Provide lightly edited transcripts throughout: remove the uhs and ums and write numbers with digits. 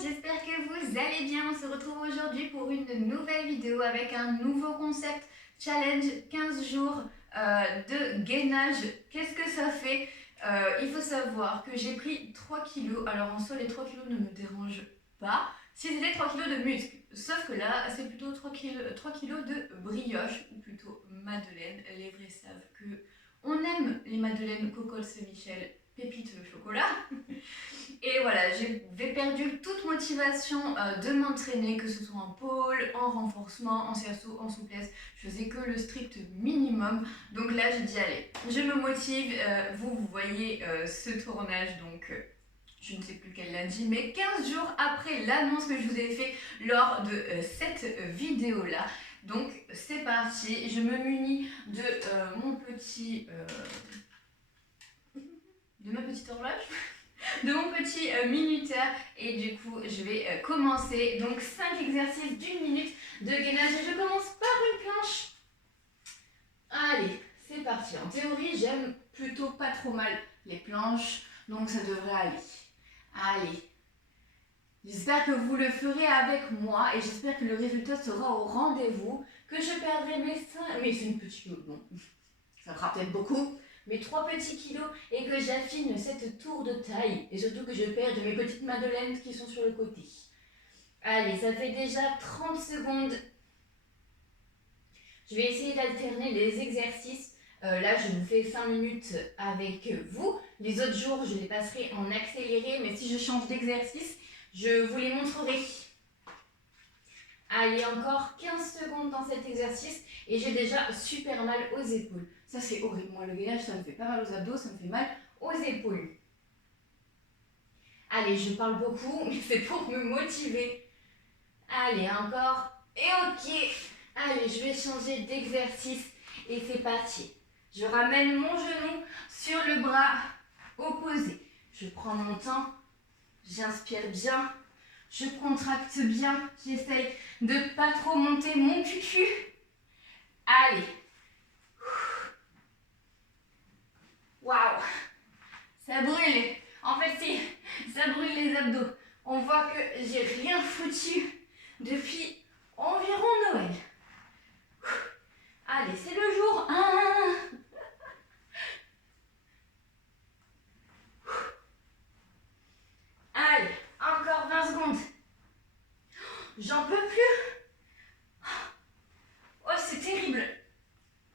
j'espère que vous allez bien. On se retrouve aujourd'hui pour une nouvelle vidéo avec un nouveau concept challenge 15 jours de gainage. Qu'est-ce que ça fait? Il faut savoir que j'ai pris 3 kilos. Alors en soi, les 3 kilos ne me dérangent pas si c'était 3 kilos de muscles. Sauf que là, c'est plutôt 3 kilos de brioche, ou plutôt madeleine. Les vrais savent que on aime les madeleines Coco Saint-Michel, pépite chocolat. Et voilà, j'ai perdu toute motivation de m'entraîner, que ce soit en pôle, en renforcement, en cerceau, en souplesse. Je faisais que le strict minimum. Donc là, j'ai dit, allez, je me motive. Vous voyez ce tournage, donc je ne sais plus quel lundi, mais 15 jours après l'annonce que je vous ai fait lors de cette vidéo-là. Donc c'est parti, je me munis de mon petit... de ma petite horloge de mon petit minuteur et du coup je vais commencer. Donc 5 exercices d'1 minute de gainage et je commence par une planche. Allez, c'est parti. En théorie, j'aime plutôt pas trop mal les planches, donc ça devrait aller. Allez. J'espère que vous le ferez avec moi et j'espère que le résultat sera au rendez-vous, que je perdrai mes 5 petits kilos, bon, ça fera peut-être beaucoup, mes 3 petits kilos et que j'affine cette tour de taille et surtout que je perde mes petites madeleines qui sont sur le côté. Allez, ça fait déjà 30 secondes. Je vais essayer d'alterner les exercices. Là, je vous fais 5 minutes avec vous. Les autres jours, je les passerai en accéléré, mais si je change d'exercice, je vous les montrerai. Allez, encore 15 secondes dans cet exercice et j'ai déjà super mal aux épaules. Ça, c'est horrible. Moi, le gainage, ça me fait pas mal aux abdos, ça me fait mal aux épaules. Allez, je parle beaucoup, mais c'est pour me motiver. Allez, encore. Et ok. Allez, je vais changer d'exercice et c'est parti. Je ramène mon genou sur le bras opposé. Je prends mon temps. J'inspire bien. Je contracte bien. J'essaye de pas trop monter mon cucu. Allez. Waouh. Ça brûle. En fait, si, ça brûle les abdos. On voit que j'ai rien foutu depuis environ Noël. Allez, c'est le jour 1. Allez, encore 20 secondes. J'en peux plus. Oh, c'est terrible.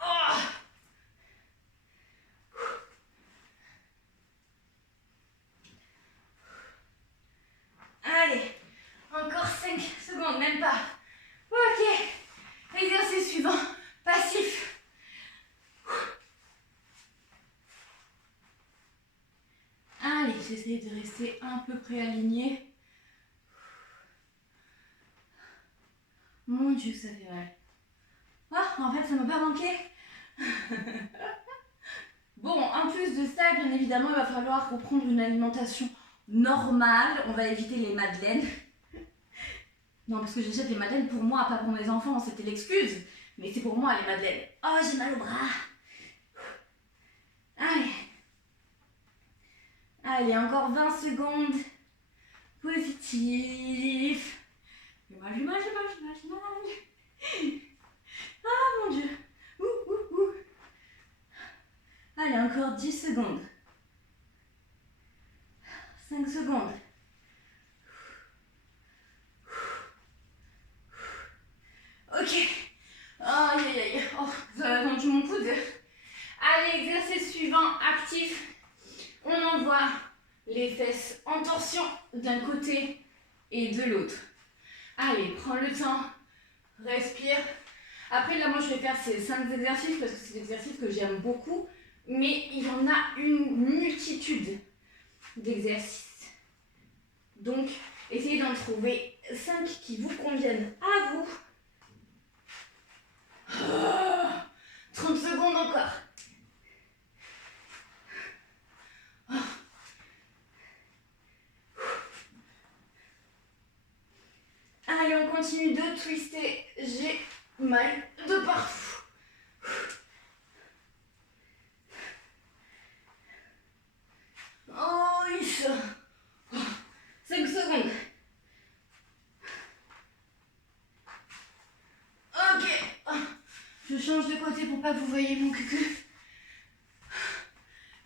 Oh. Allez, encore 5 secondes, même pas. Ok, exercice suivant, passif. Allez, j'essaie de rester à peu près aligné. Mon Dieu, ça fait mal. Ah, en fait, ça m'a pas manqué. Bon, en plus de ça, bien évidemment, il va falloir reprendre une alimentation normale. On va éviter les madeleines. Non, parce que j'achète les madeleines pour moi, pas pour mes enfants. C'était l'excuse. Mais c'est pour moi, les madeleines. Oh, j'ai mal au bras. Allez. Allez, encore 20 secondes. Positif. J'ai mal, j'ai mal, j'ai mal, j'ai mal, j'ai mal. Ah, mon Dieu. Ouh, ouh, ouh. Allez, encore 10 secondes. 5 secondes. Ok. Aïe, aïe, aïe. Oh, ça a tendu mon coude. Allez, exercice suivant, actif. On envoie les fesses en torsion d'un côté et de l'autre. Allez, prends le temps. Respire. Après, là, moi, je vais faire ces 5 exercices parce que c'est des exercices que j'aime beaucoup. Mais il y en a une multitude d'exercices. Donc, essayez d'en trouver 5 qui vous conviennent à vous. 30 secondes encore. Allez, on continue de twister. J'ai mal de partout. Oh, 5 secondes. change de côté pour pas que vous voyez mon cucu.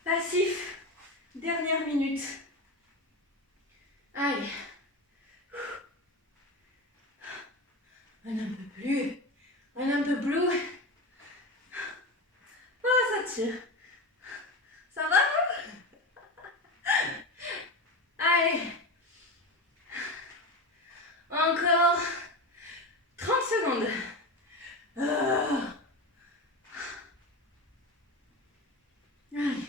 Passif. Dernière minute. Allez. Un peu plus. Un peu plus. Oh, ça tire. Ça va? Allez. Encore 30 secondes. Allez.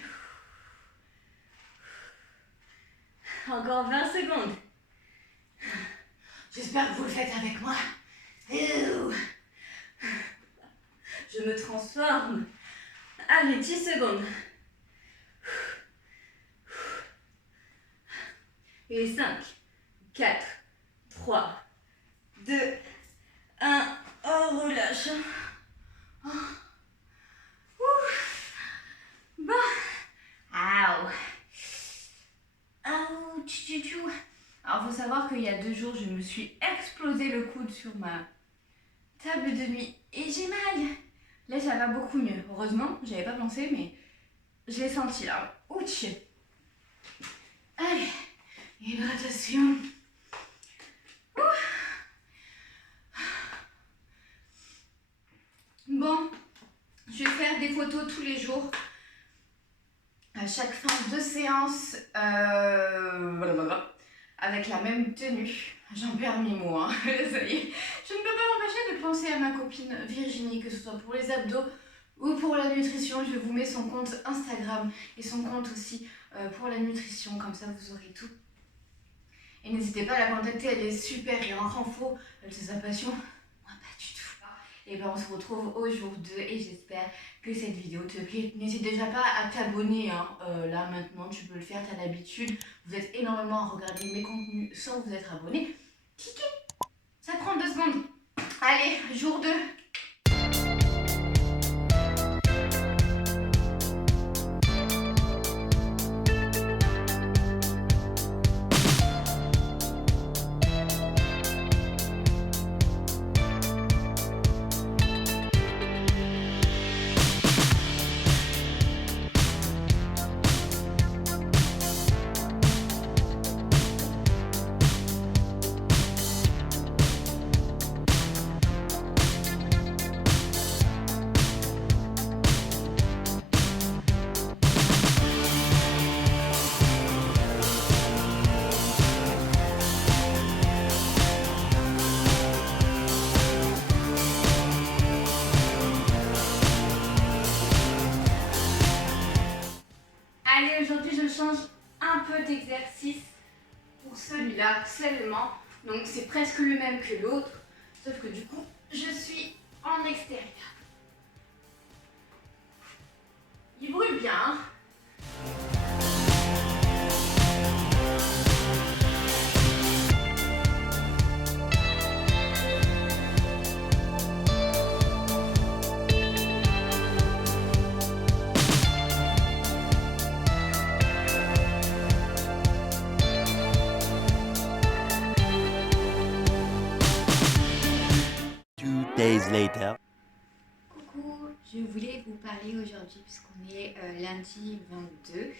Encore 20 secondes. J'espère que vous le faites avec moi. Je me transforme. Allez, 10 secondes. Et 5, 4, 3, 2, 1. Oh, relâche. Oh. Bon. Ouch. Ouch. Alors, faut savoir qu'il y a 2 jours, je me suis explosé le coude sur ma table de nuit et j'ai mal. Là, ça va beaucoup mieux. Heureusement, j'avais pas pensé, mais je l'ai senti là. Ouch. Allez, hydratation. Bon, je vais faire des photos tous les jours. À chaque fin de séance, avec la même tenue. J'en perds mes mots, hein. Ça y est. Je ne peux pas m'empêcher de penser à ma copine Virginie, que ce soit pour les abdos ou pour la nutrition. Je vous mets son compte Instagram et son compte aussi pour la nutrition, comme ça vous aurez tout. Et n'hésitez pas à la contacter, elle est super et en renfort, c'est sa passion. Moi pas du tout. Et bien on se retrouve au jour 2 et j'espère que cette vidéo te plaît. N'hésite déjà pas à t'abonner, hein. Là maintenant tu peux le faire, tu as l'habitude. Vous êtes énormément à regarder mes contenus sans vous être abonné. Cliquez, ça prend 2 secondes. Allez, jour 2. Allez, aujourd'hui je change un peu d'exercice pour celui-là seulement. Donc c'est presque le même que l'autre, sauf que du coup je suis en extérieur. Il brûle bien, hein. Days later. Coucou, je voulais vous parler aujourd'hui puisqu'on est lundi 22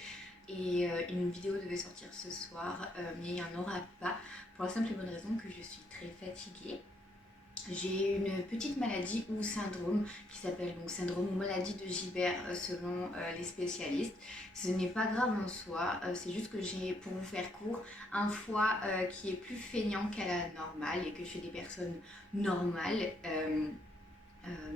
et une vidéo devait sortir ce soir mais il n'y en aura pas pour la simple et bonne raison que je suis très fatiguée. J'ai une petite maladie ou syndrome qui s'appelle donc syndrome ou maladie de Gibert selon les spécialistes. Ce n'est pas grave en soi, c'est juste que j'ai, pour vous faire court, un foie qui est plus feignant qu'à la normale et que chez des personnes normales.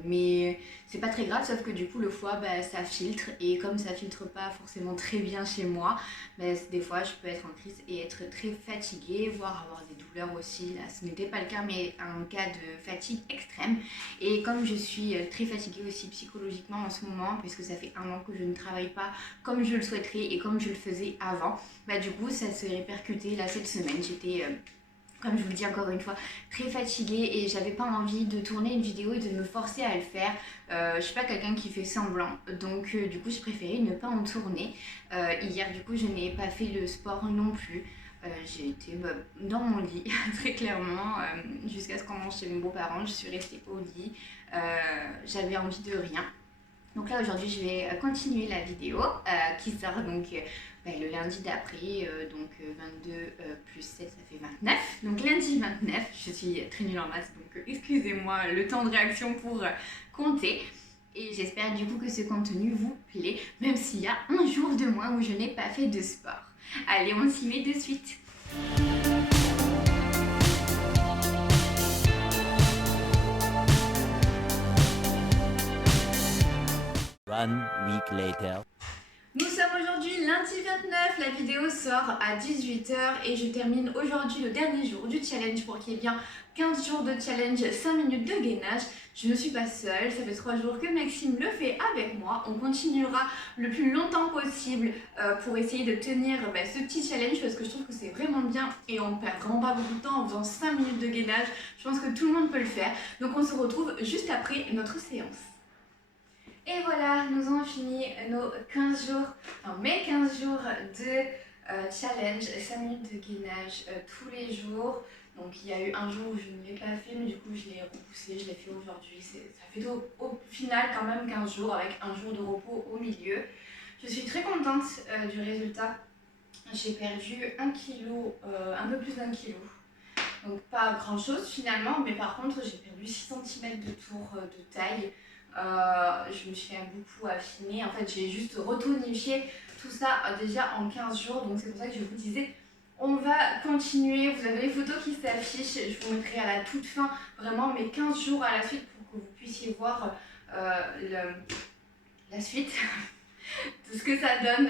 Mais c'est pas très grave, sauf que du coup le foie ça filtre et comme ça filtre pas forcément très bien chez moi, des fois je peux être en crise et être très fatiguée, voire avoir des douleurs aussi. Là ce n'était pas le cas mais un cas de fatigue extrême, et comme je suis très fatiguée aussi psychologiquement en ce moment parce que ça fait 1 an que je ne travaille pas comme je le souhaiterais et comme je le faisais avant, du coup ça se répercutait là cette semaine. J'étais comme je vous le dis encore une fois, très fatiguée et j'avais pas envie de tourner une vidéo et de me forcer à le faire. Je suis pas quelqu'un qui fait semblant, donc du coup j'ai préféré ne pas en tourner. Hier du coup je n'ai pas fait le sport non plus. j'ai été dans mon lit, très clairement, jusqu'à ce qu'on mange chez mes beaux-parents. Je suis restée au lit, j'avais envie de rien. Donc là aujourd'hui je vais continuer la vidéo qui sort donc le lundi d'après, donc 22 plus 7 ça fait 29. Donc lundi 29, je suis très nulle en maths donc excusez-moi le temps de réaction pour compter. Et j'espère du coup que ce contenu vous plaît, même s'il y a un jour de moins où je n'ai pas fait de sport. Allez, on s'y met de suite. One week later. Nous sommes aujourd'hui lundi 29, la vidéo sort à 18 h et je termine aujourd'hui le dernier jour du challenge pour qu'il y ait bien 15 jours de challenge, 5 minutes de gainage. Je ne suis pas seule, ça fait 3 jours que Maxime le fait avec moi. On continuera le plus longtemps possible pour essayer de tenir ce petit challenge parce que je trouve que c'est vraiment bien et on perd vraiment pas beaucoup de temps en faisant 5 minutes de gainage. Je pense que tout le monde peut le faire. Donc on se retrouve juste après notre séance. Et voilà, nous avons fini nos 15 jours, enfin mes 15 jours de challenge, 5 minutes de gainage tous les jours. Donc il y a eu un jour où je ne l'ai pas fait, mais du coup je l'ai repoussé, je l'ai fait aujourd'hui. Ça fait au final quand même 15 jours avec un jour de repos au milieu. Je suis très contente du résultat. J'ai perdu 1 kg, un peu plus d'1 kg. Donc pas grand chose finalement, mais par contre j'ai perdu 6 cm de tour de taille. Je me suis beaucoup affinée. En fait, j'ai juste retonifié tout ça déjà en 15 jours. Donc, c'est pour ça que je vous disais, on va continuer. Vous avez les photos qui s'affichent. Je vous mettrai à la toute fin vraiment mes 15 jours à la suite pour que vous puissiez voir la suite de ce que ça donne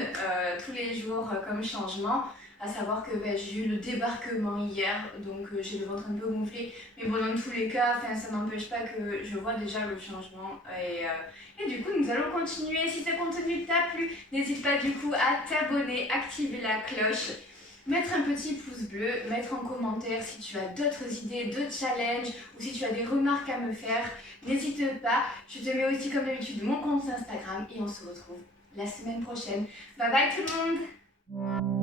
tous les jours comme changement. À savoir que j'ai eu le débarquement hier, donc j'ai le ventre un peu gonflé. Mais bon, dans tous les cas, ça n'empêche pas que je vois déjà le changement. Et du coup, nous allons continuer. Si ce contenu t'a plu, n'hésite pas du coup à t'abonner, activer la cloche, mettre un petit pouce bleu, mettre en commentaire si tu as d'autres idées de challenge ou si tu as des remarques à me faire. N'hésite pas. Je te mets aussi comme d'habitude mon compte Instagram et on se retrouve la semaine prochaine. Bye bye tout le monde!